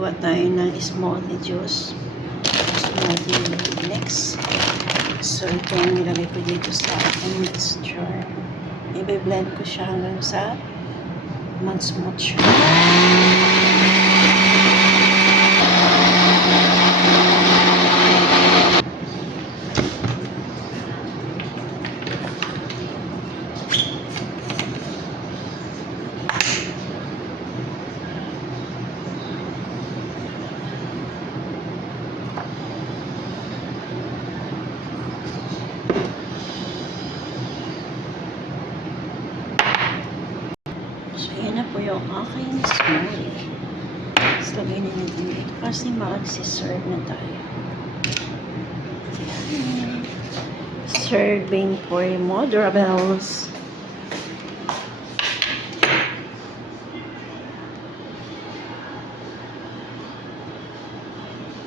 Gawa tayo ng smoothie juice. Smoothie mix. So, ito ang nilagay ko dito sa aking mixture. I-blend ko siya hanggang sa mag-smooth siya. So, yan na po yung aking smoothie. Tapos, lagay na natin dito kasi mag-serve na tayo. Yan. Serving for moderables.